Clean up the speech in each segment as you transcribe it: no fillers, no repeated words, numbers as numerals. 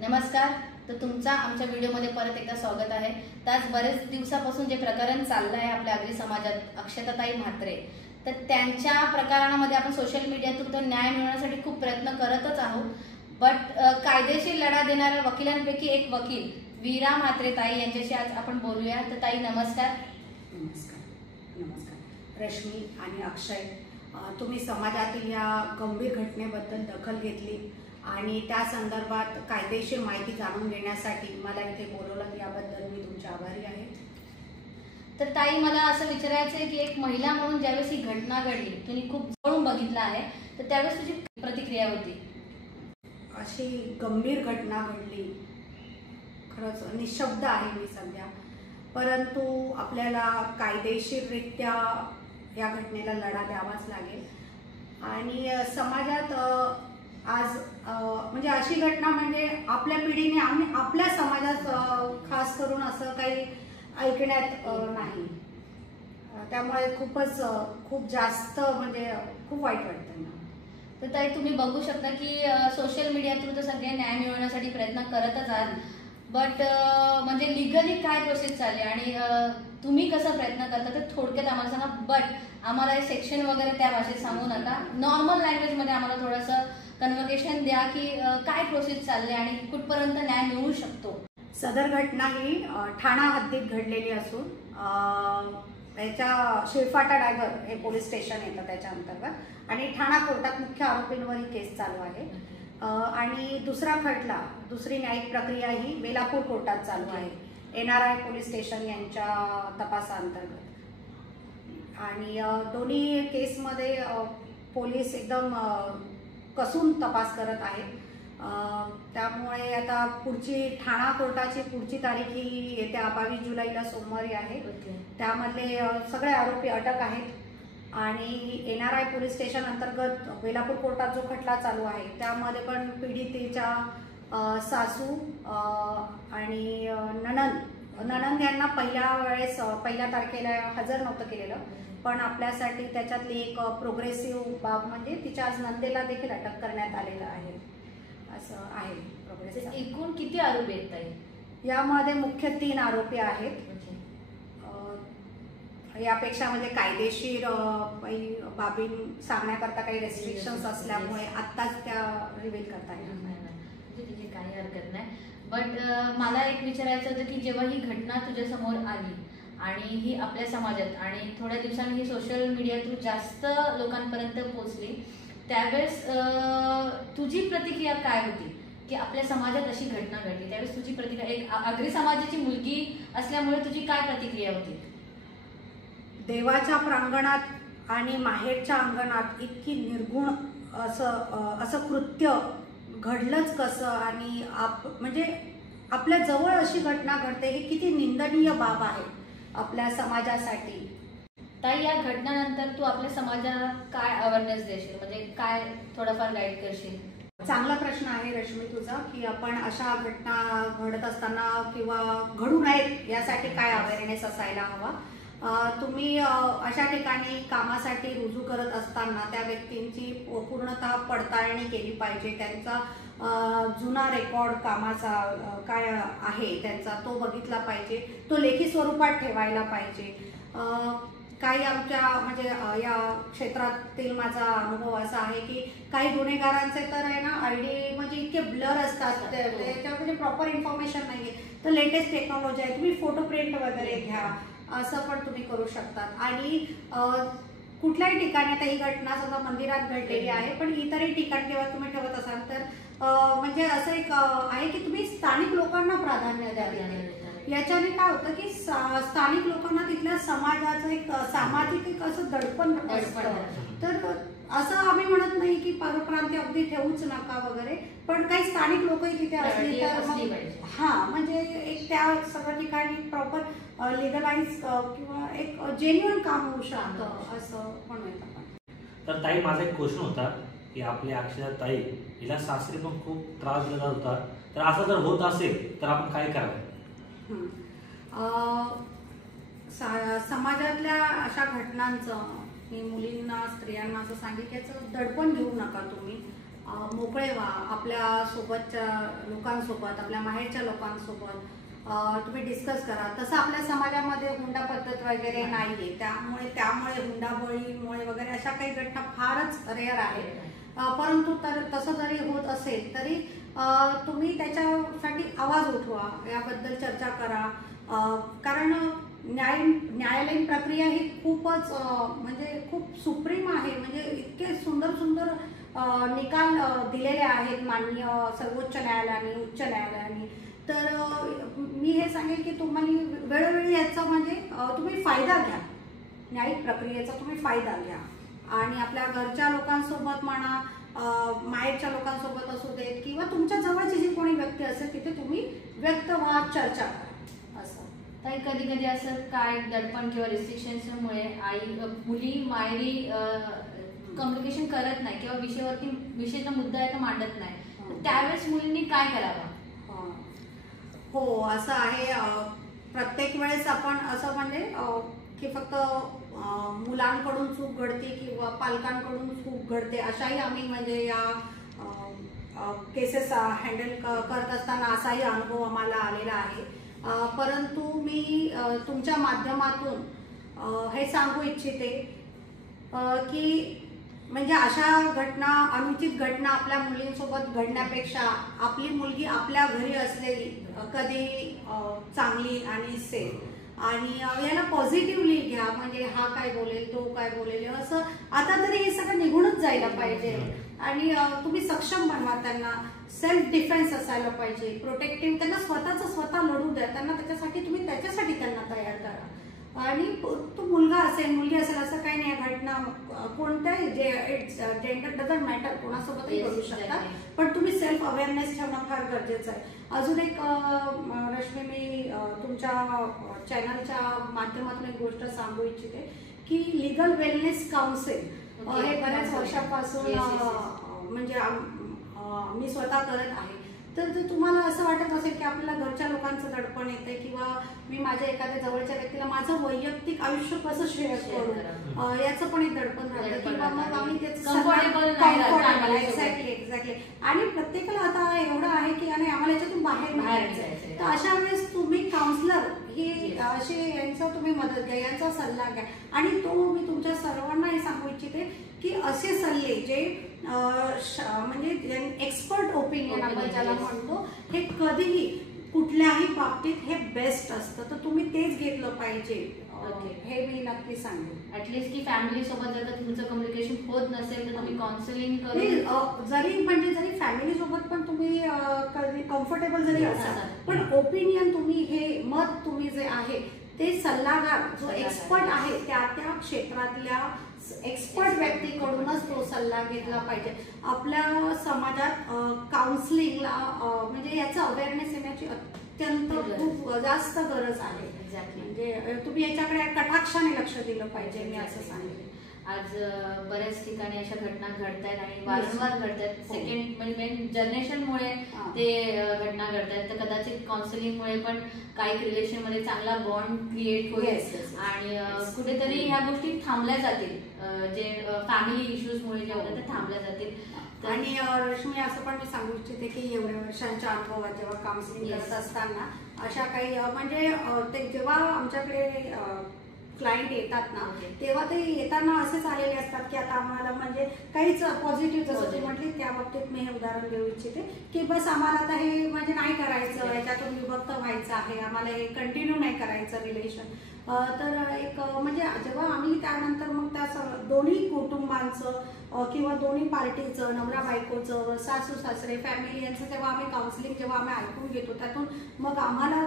नमस्कार. तर तुमचा आमच्या व्हिडिओमध्ये परत एकदा स्वागत आहे. त्याच बरेच दिवसापासून जे प्रकरण चाललं आहे आपल्या आगरी समाजात अक्षताताई म्हात्रे, तर त्यांच्या प्रकरणामध्ये आपण सोशल मीडियातून तर न्याय मिळवण्यासाठी खूप प्रयत्न करतच आहोत. बट कायदेशीर लढा देणाऱ्या वकिलांपैकी एक वकील वीरा म्हात्रे ताई यांच्याशी आज आपण बोलूया. तर ताई नमस्कार. नमस्कार. नमस्कार रश्मी आणि अक्षय, तुम्ही समाजातील या गंभीर घटनेबद्दल दखल घेतली आणि त्या संदर्भात कायदेशीर माहिती जाणून घेण्यासाठी मला इथे बोलवलं, याबद्दल मी तुमचे आभारी आहे. तर ताई, मला असं विचारायचं आहे की एक महिला म्हणून ज्यावेळेस ही घटना घडली, तुम्ही खूप जवळून बघितलं आहे, तर त्यावेळेस तुझी प्रतिक्रिया होती? अशी गंभीर घटना घडली, खरंच निशब्द आहे मी सध्या, परंतु आपल्याला कायदेशीररित्या या घटनेला लढा द्यावाच लागेल. आणि समाजात आज म्हणजे अशी घटना म्हणजे आपल्या पिढीने आम्ही आपल्या समाजात खास करून असं काही ऐकण्यात नाही, त्यामुळे खूप जास्त म्हणजे खूप वाईट वाटतं ना. तर ताई, तुम्ही बघू शकता की सोशल मीडियातून तर सगळे न्याय मिळवण्यासाठी प्रयत्न करतच आहात, बट म्हणजे लिगली काय प्रोसेस चालली आणि तुम्ही कसं प्रयत्न करता ते थोडक्यात आम्हाला सांगा. बट आम्हाला सेक्शन वगैरे त्या भाषेत सांगू नका, नॉर्मल लँग्वेजमध्ये आम्हाला थोडंसं कन्व्हर्सेशन द्या की काय प्रोसेस चालली आणि कुठपर्यंत न्याय मिळू शकतो. सदर घटना ही ठाणा हद्दीत घडलेली असून याच्या शिळफाटा डायगर हे पोलीस स्टेशन येतं त्याच्या अंतर्गत, आणि ठाणा कोर्टात मुख्य आरोपींवर ही केस चालू आहे. आणि दुसरी न्यायिक प्रक्रिया ही बेलापूर कोर्टात चालू आहे, NRI पोलीस स्टेशन यांच्या तपासाअंतर्गत. आणि दोन्ही केसमध्ये पोलीस एकदम कसून तपास करत आहेत. त्यामुळे आता ठाणा कोर्टाची पुढची तारीख ही येत्या 22 जुलैला सोमवारी आहे. त्यामधले सगळे आरोपी अटक आहेत. आणि NRI पोलीस स्टेशन अंतर्गत बेलापूर कोर्टात जो खटला चालू आहे त्यामध्ये पण पीडितेच्या सासू आणि नणंद यांना पहिल्या तारखेला हजर नव्हतं केलेलं, पण आपल्यासाठी त्याच्यातली एक प्रोग्रेसिव्ह बाब म्हणजे तिच्या आज नंदेला देखील अटक करण्यात आलेलं आहे. असं आहे प्रोग्रेसिव्ह. एकूण किती आरोपी आहेत ताई? यामध्ये मुख्य 3 आरोपी आहेत. यापेक्षा म्हणजे कायदेशीर बाबी सांगण्याकरता काही रेस्ट्रिक्शन्स असल्यामुळे आत्ताच त्या रिव्हील करता येणार नाही. तिची काही हरकत नाही. बट मला एक विचारायचं होतं की जेव्हा ही घटना तुझ्या समोर आली आणि ही आपल्या समाजात आणि थोड्या दिवसांनी ही सोशल मीडियातून जास्त लोकांपर्यंत पोहोचली, त्यावेळेस तुझी प्रतिक्रिया काय होती की आपल्या समाजात अशी घटना घडली? त्यावेळेस तुझी प्रतिक्रिया, एक आगरी समाजाची मुलगी असल्यामुळे तुझी काय प्रतिक्रिया होती? देवाच्या प्रांगणात आणि माहेरच्या अंगणात इतकी निर्गुण असं कृत्य घडलंच कसं? आणि म्हणजे आपल्या जवळ अशी घटना घडते, ही किती निंदनीय बाब आहे आपल्या समाजासाठी. ताई, या घटनेनंतर तू आपल्या समाजाला काय अवेअरनेस देशील, म्हणजे काय थोडंफार गाईड करशील? चांगला प्रश्न आहे रश्मी तुझा, की आपण अशा घटना घडत असताना किंवा घडू नयेत यासाठी काय अवेअरनेस असायला हवा. तुम्ही अशा ठिकाणी कामासाठी रुजू करत असताना त्या व्यक्तींची पूर्णतः पडताळणी केली पाहिजे. त्यांचा जुना रेकॉर्ड कामाचा काय आहे त्यांचा तो बघितला पाहिजे, तो लेखी स्वरूपात ठेवायला पाहिजे. काही आमच्या म्हणजे या क्षेत्रातील माझा अनुभव असा आहे की काही गुन्हेगारांचे तर आहे ना ID म्हणजे इतके ब्लर असतात, त्याच्यावर म्हणजे प्रॉपर इन्फॉर्मेशन नाहीये. तर लेटेस्ट टेक्नॉलॉजी आहे, तुम्ही फोटो प्रिंट वगैरे घ्या, असं पण तुम्ही करू शकतात. आणि कुठल्याही ठिकाणी, आता ही घटना समजा मंदिरात घडलेली आहे, पण इतरही ठिकाणी जेव्हा तुम्ही ठेवत असाल तर म्हणजे असं एक आहे की तुम्ही स्थानिक लोकांना प्राधान्य द्यावे. याच्याने काय होतं की स्थानिक लोकांना तिथल्या समाजाचं एक सामाजिक एक असं दडपण असतं. तर असं आम्ही म्हणत नाही की परप्रांती अगदी ठेवूच नका वगैरे, पण काही स्थानिक लोकही तिथे असली तर म्हणजे एक त्या सगळ्या ठिकाणी प्रॉपर लिगलाइज किंवा एक जेन्युइन काम होऊ शकतं असं म्हणूया आपण. तर ताई, माझा एक क्वेश्चन होता की आपल्या अक्षता ताई हिला सासरी पण खूप त्रास दिला होता, तर असं जर होत असेल तर आपण काय करावं? समाजातल्या अशा घटनांचं मी मुलींना, स्त्रियांना असं सांगेन की याचं दडपण घेऊ नका तुम्ही. मोकळे व्हा आपल्या सोबतच्या लोकांसोबत, आपल्या माहेरच्या लोकांसोबत तुम्ही डिस्कस करा. तसं आपल्या समाजामध्ये हुंडा पद्धत वगैरे नाहीये, त्यामुळे हुंडाबळीमुळे वगैरे अशा काही घटना फारच रेअर आहेत. परंतु तसं जरी होत असेल तरी तुम्ही त्याच्यासाठी आवाज उठवा, याबद्दल चर्चा करा. कारण न्यायालयीन प्रक्रिया ही खूपच म्हणजे खूप सुप्रीम आहे. म्हणजे इतके सुंदर सुंदर निकाल दिलेले आहेत माननीय सर्वोच्च न्यायालयाने, उच्च न्यायालयाने. तर मी हे सांगेन की तुम्हाला वेळोवेळी याचा म्हणजे तुम्ही फायदा घ्या, न्यायिक प्रक्रियेचा तुम्ही फायदा घ्या. आणि आपल्या घरच्या लोकांसोबत म्हणा, माहेरच्या लोकांसोबत असू देत किंवा तुमच्या जवळची जी कोणी व्यक्ती असेल तिथे तुम्ही व्यक्त व्हा, चर्चा करा. असं तर कधी कधी असं काय दडपण किंवा रिस्ट्रिक्शन्समुळे मुली माहेरी कम्युनिकेशन करत नाही किंवा विषयाचा मुद्दा आहे तो मांडत नाही, तर त्यावेळेस मुलींनी काय करावं? हो, असं आहे. प्रत्येक वेळेस आपण असं म्हणजे की फक्त मुलांकडून चूक घडते किंवा पालकांकडून चूक घडते अशाही आम्ही म्हणजे या केसेस हँडल करत असताना असाही अनुभव आम्हाला आलेला आहे. परंतु मी तुमच्या माध्यमातून हे सांगू इच्छिते की म्हणजे अशा घटना, अनुचित घटना आपल्या मुलींसोबत घडण्यापेक्षा आपली मुलगी आपल्या घरी असलेली कधी चांगली आणि सेफ, आणि याला पॉझिटिव्हली घ्या. म्हणजे हा काय बोलेल, तो काय बोलेल, असं आता तरी हे सगळं निघूनच जायला पाहिजे. आणि तुम्ही सक्षम बनवा, त्यांना सेल्फ डिफेन्स असायला पाहिजे, प्रोटेक्टिव्ह, त्यांना स्वतः लढू द्या. तुम्ही त्याच्यासाठी त्यांना तयार करा. आणि तो मुलगा असेल, मुलगी असेल, असं काही नाही. घटना कोणत्याही जेंडर डझंट मॅटर, कोणासोबतही करू शकतात, पण तुम्ही सेल्फ अवेअरनेस ठेवणं फार गरजेचं आहे. अजून एक रश्मी, मी तुमच्या चॅनलच्या माध्यमातून एक गोष्ट सांगू इच्छिते की लिगल वेलनेस काउन्सिल हे बऱ्याच वर्षापासून म्हणजे मी स्वतः करत आहे. तर जर तुम्हाला असं वाटत असेल की आपल्याला घरच्या लोकांचं दडपण येते किंवा मी माझ्या एखाद्या जवळच्या व्यक्तीला माझं वैयक्तिक आयुष्य कसं शेअर करू याचं पण एक दडपण राहतं किंवा मग आम्ही एक्झॅक्टली. आणि प्रत्येकाला आता एवढं आहे की आणि आम्हाला याच्यातून बाहेर जायचं, तर अशा वेळेस तुम्ही काउन्सिलर ही असे यांचा तुम्ही मदत घ्या, यांचा सल्ला घ्या. आणि तो मी तुमच्या सर्वांना हे सांगू इच्छिते की असे सल्ले जे म्हणजे एक्सपर्ट ओपिनियन आपण ज्याला म्हणतो, हे कधीही कुठल्याही बाबतीत हे बेस्ट असतं, तर तुम्ही तेच घेतलं पाहिजे. हे मी नक्की सांगेन. ऍटलीस्ट की फॅमिली सोबत जर तुमचं कम्युनिकेशन होत नसेल तर तुम्ही काउन्सिलिंग करून जरी फॅमिली सोबत पण तुम्ही कम्फर्टेबल जरी असाल, पण ओपिनियन तुम्ही हे मत तुम्ही जे आहे ते सल्लागार जो एक्सपर्ट आहे त्या क्षेत्रातल्या एक्सपर्ट व्यक्तीकडूनच तो सल्ला घेतला पाहिजे. आपल्या समाजात काउन्सिलिंगला म्हणजे याचा अवेअरनेस येण्याची अत्यंत खूप जास्त गरज आहे. म्हणजे तुम्ही याच्याकडे कटाक्षाने लक्ष दिलं पाहिजे, मी असं सांगेन. आज बऱ्याच ठिकाणी अशा घटना घडतायत आणि वारंवार घडतात. सेकंड म्हणजे मेन जनरेशनमुळे ते घटना घडतायत. तर कदाचित काउन्सिलिंगमुळे पण काही रिलेशन मध्ये चांगला बॉन्ड क्रिएट होईल आणि कुठेतरी ह्या गोष्टी थांबल्या जातील, जे फॅमिली इश्यूजमुळे जे होतात ते थांबल्या जातील. आणि रश्मी, असं पण मी सांगू इच्छिते की एवढ्या वर्षांच्या अनुभवात जेव्हा काउन्सिलिंग करत असताना अशा काही म्हणजे ते जेव्हा आमच्याकडे क्लायंट येतात ना, तेव्हा ते येताना असेच आलेले असतात की आता आम्हाला म्हणजे काहीच पॉझिटिव्ह, जसं तू म्हटली त्या बाबतीत मी हे उदाहरण देऊ इच्छिते की बस आम्हाला आता हे म्हणजे नाही करायचं, याच्यातून विभक्त व्हायचं आहे, आम्हाला हे कंटिन्यू नाही करायचं रिलेशन. तर एक म्हणजे जेव्हा आम्ही त्यानंतर मग त्या दोन्ही कुटुंबांचं किंवा दोन्ही पार्टीचं, नवरा बायकोचं, सासू सासरे, फॅमिली यांचं जेव्हा आम्ही काउन्सिलिंग जेव्हा आम्ही ऐकून घेतो, त्यातून मग आम्हाला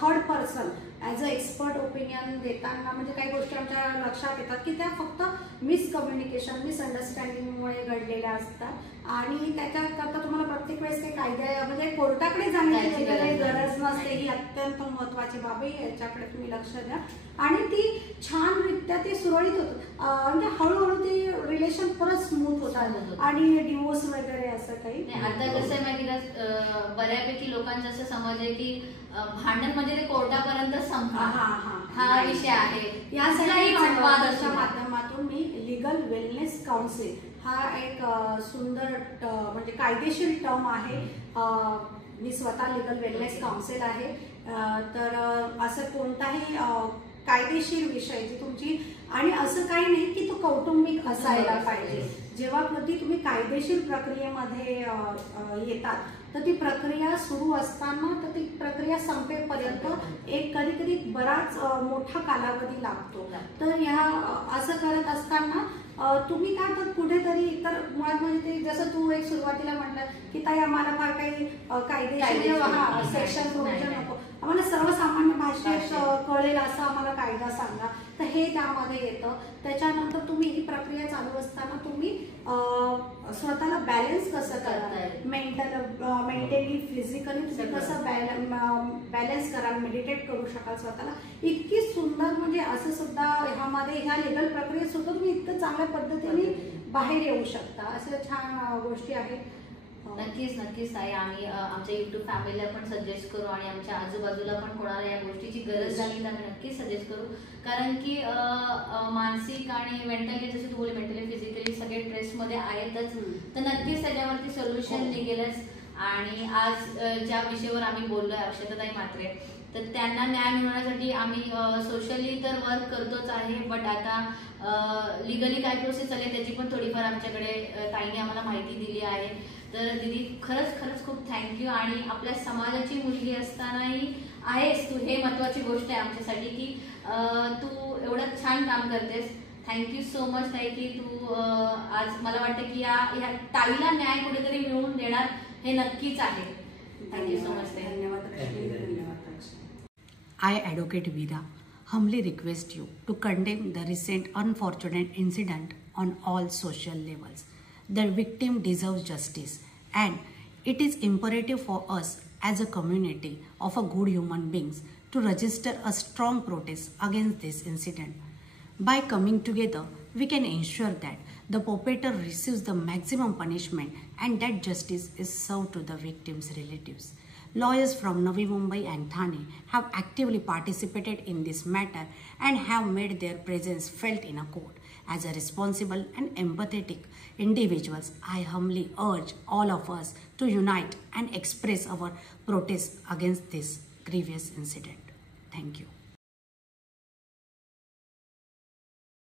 third person as a expert opinion देताना म्हणजे काही गोष्टी आमच्या लक्षात येतात की त्या फक्त मिसकम्युनिकेशन, मिसअंडरस्टँडिंगमुळे घडलेल्या असतात. आणि त्याच्याकरता तुम्हाला प्रत्येक वेळेस ते कायद्या म्हणजे कोर्टाकडे जाण्याची गरज नसते. ही अत्यंत महत्वाची बाब आहे, याच्याकडे तुम्ही लक्ष द्या. आणि ती छानरित्या ती सुरळीत होतं, म्हणजे हळूहळू ती रिलेशन परत स्मूथ होतात आणि डिवोर्स वगैरे असं काही. आता कसं आहे माहिती का, बऱ्यापैकी लोकांचा असं समज आहे की भांडण म्हणजे ते कोर्टापर्यंत हा विषय आहे. यासाठी माध्यमातून मी लिगल वेलनेस काउन्सिल हा एक सुंदर म्हणजे कायदेशीर टर्म आहे. मी स्वतः लिगल वेलनेस काउन्सिल आहे. तर असं कोणताही कायदेशीर विषय जी तुमची, आणि असं काही नाही की तो कौटुंबिक असायला पाहिजे. जेव्हा कधी तुम्ही कायदेशीर प्रक्रियेमध्ये येतात तर ती प्रक्रिया सुरू असताना तर ती प्रक्रिया संपेपर्यंत एक कधी कधी बराच मोठा कालावधी लागतो. तर ह्या असं करत असताना तुम्ही काय तर कुठेतरी तर मुळात म्हणजे ते जसं तू एक सुरुवातीला म्हटलं की ताई आम्हाला फार काही कायदेशीर सेक्शन प्रोव्हिजन नको, आम्हाला सर्वसामान्य भाषेत कळेल असं आम्हाला कायदा सांगा. तर हे त्यामध्ये येतं. त्याच्यानंतर तुम्ही ही प्रक्रिया चालू असताना तुम्ही स्वतःला बॅलन्स कसं करताय, मेंटली फिजिकली तुम्ही कसं बॅलन्स कराल, मेडिटेट करू शकाल स्वतःला. इतकी सुंदर म्हणजे असं सुद्धा ह्यामध्ये ह्या लिगल प्रक्रियेत सुद्धा तुम्ही इतकं चांगल्या पद्धतीने बाहेर येऊ शकता. असं छान गोष्टी आहेत. नक्कीच नक्कीच ताई, आम्ही आमच्या युट्यूब फॅमिलीला पण सजेस्ट करू आणि आमच्या आजूबाजूला पण कोणाला या गोष्टीची गरज झाली तर आम्ही नक्कीच सजेस्ट करू. कारण की मानसिक आणि मेंटली, जसं तू बोलली मेंटली फिजिकली सगळे स्ट्रेसमध्ये आहेतच, तर नक्कीच त्याच्यावरती सोल्युशन निघेलच. आणि आज ज्या विषयावर आम्ही बोललोय अक्षताताई म्हात्रे, तर त्यांना न्याय मिळवण्यासाठी आम्ही सोशली तर वर्क करतोच आहे, बट आता लिगली काय प्रोसेस चालली त्याची पण थोडीफार आमच्याकडे ताईने आम्हाला माहिती दिली आहे. तर दीदी खरंच खरंच खूप थँक्यू. आणि आपल्या समाजाची मुलगी असतानाही आहेस तू, हे महत्त्वाची गोष्ट आहे आमच्यासाठी की तू एवढं छान काम करतेस. थँक्यू सो मच ताई की तू आज मला वाटतं की या ताईला न्याय कुठेतरी मिळवून देणार हे नक्कीच आहे. थँक्यू सो मच ताई. धन्यवाद. I, Advocate Veera, humbly request you to condemn the recent unfortunate incident on all social levels. The victim deserves justice, and it is imperative for us as a community of a good human beings to register a strong protest against this incident. By coming together, we can ensure that the perpetrator receives the maximum punishment and that justice is served to the victim's relatives. Lawyers from Navi Mumbai and Thane have actively participated in this matter and have made their presence felt in a court. As a responsible and empathetic individuals, I humbly urge all of us to unite and express our protest against this grievous incident. Thank you.